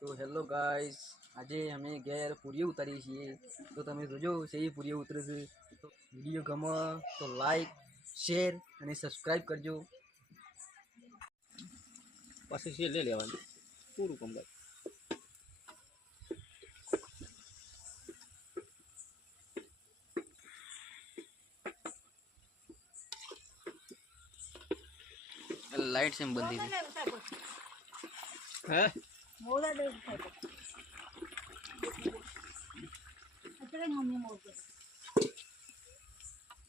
તો hello guys, આજે અમે ઘેર પૂરીઓ ઉતારીએ છીએ. તો તમે જોજો સેવી પૂરીઓ ઉતરે છે. તો વિડીયો ગમે તો લાઈક, શેર અને સબસ્ક્રાઈબ કરજો. પછી શેર લઈ લેવાનું પૂરું કમ્પ્લીટ. લાઈટ સેમ બંધી છે. હે મોડા દે થાય અત્યારે મમ્મી મોડે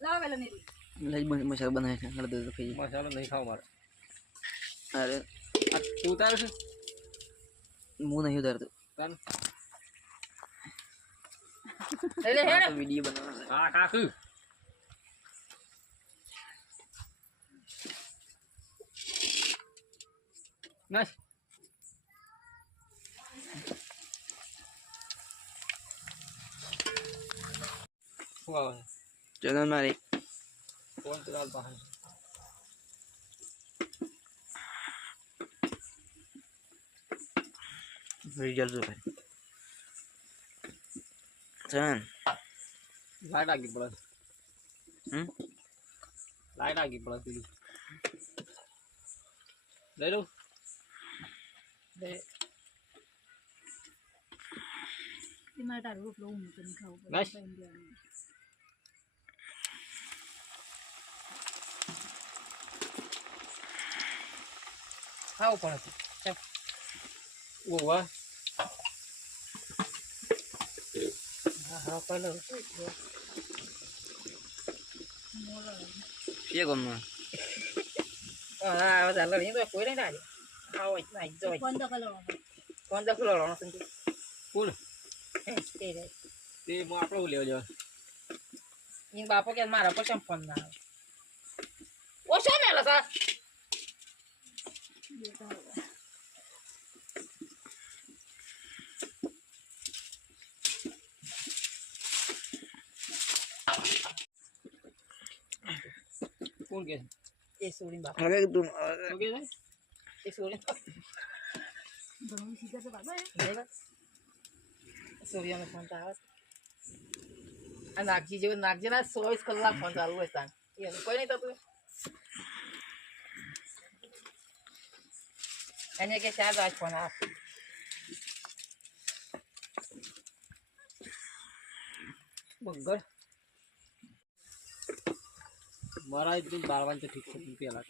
લાવ વેલા નહીં લાઈટ બંધ મસાલા બનાવે છે. હળદર તો ખાઈ મસાલો નહીં ખાવ મારે. અરે આ તું ઉતારે છે હું નહીં ઉતારતો. તન એટલે હે તો વિડીયો બનાવવાનો છે. હા કાકુ નાસ વાહ ચલો મારી કોણ તો લાલ પાહન રિઝલ્ટ જો ભાઈ ચન લાઈટ આગી પડે. લાઈટ આગી પડે પેલી લઈ લઉં બે તમારે તારું રોટલો હું પણ ખાવું નાસ ખાવું પડે છે. ઓવા હા પહેલો કે ગમમાં હા ચાલો નહીં તો કોઈ નહીં આજે આવો નહીં જોઈ કોણ તો કલો કોણ તો ખુલ્લો રહો સંજુ ફૂલ તે હું આપણો લેવા જવા इन बापो के मारा पर चम फोन ना ओ शो मेला सा कौन के ये सोरी बाप अरे तुम ओके है ये सोरी ઘણું શીખે છે બાબા देखा सोरिया में फोन था આ નાગજી જેવું નાગજી ના 24 કલાક ફોન ચાલુ હોય તાન એ કોઈ નહીં થતું એને કે ચાર આજ ફોન આપ બગર મારા ઇતની 12 વાગે ઠીક છે પેલા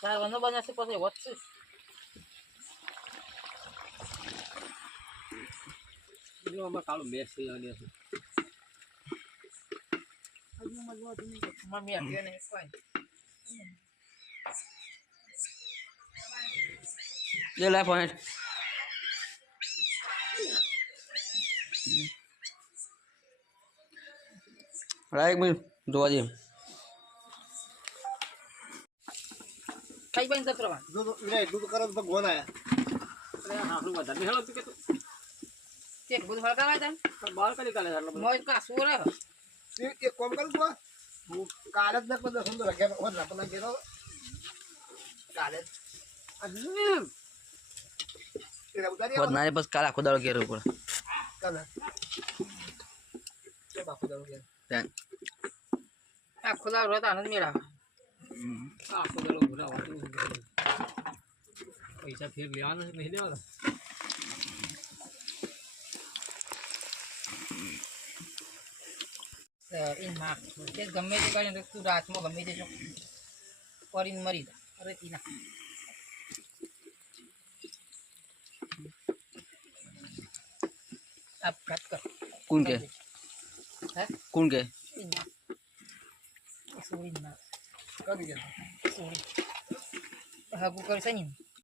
તાર વનો બનાસે પછી વચ્ચે જો આમાં કાળો મેસ થઈ આની છે હજુ મજવો હતું નહીં મમ્મી આપ્યો ને કોઈ ये लाइफ पॉइंट राइट मिल दो आज કઈ બંધ કરવા दूध करो तो भगवान आया અરે હા હું વધારે હેલો તું કે તું તે બધું હળગાવા જા બાલ કરી કાલે એટલે મોજ કા સોર ये कौन कर तू वो कालत में कुछ सुंदर रखे और ना पना के कालत तेरा उतारी बहुत नारे बस काला खुदा के ऊपर कल ये बापू दारू के देन આ ખુલા રોતા આનંદ મેળા આ ખુલા ભૂલા હોતું પૈસા ફેર લેવાના નહીં લેવાના इन मार તે ગમે તે કરીને તું રાતમાં ગમે તે જો કરીને મરી જા અરે તીના आप कट कर कौन के है कौन के सोरी ना कभी के सोरी हाँ वो कर सही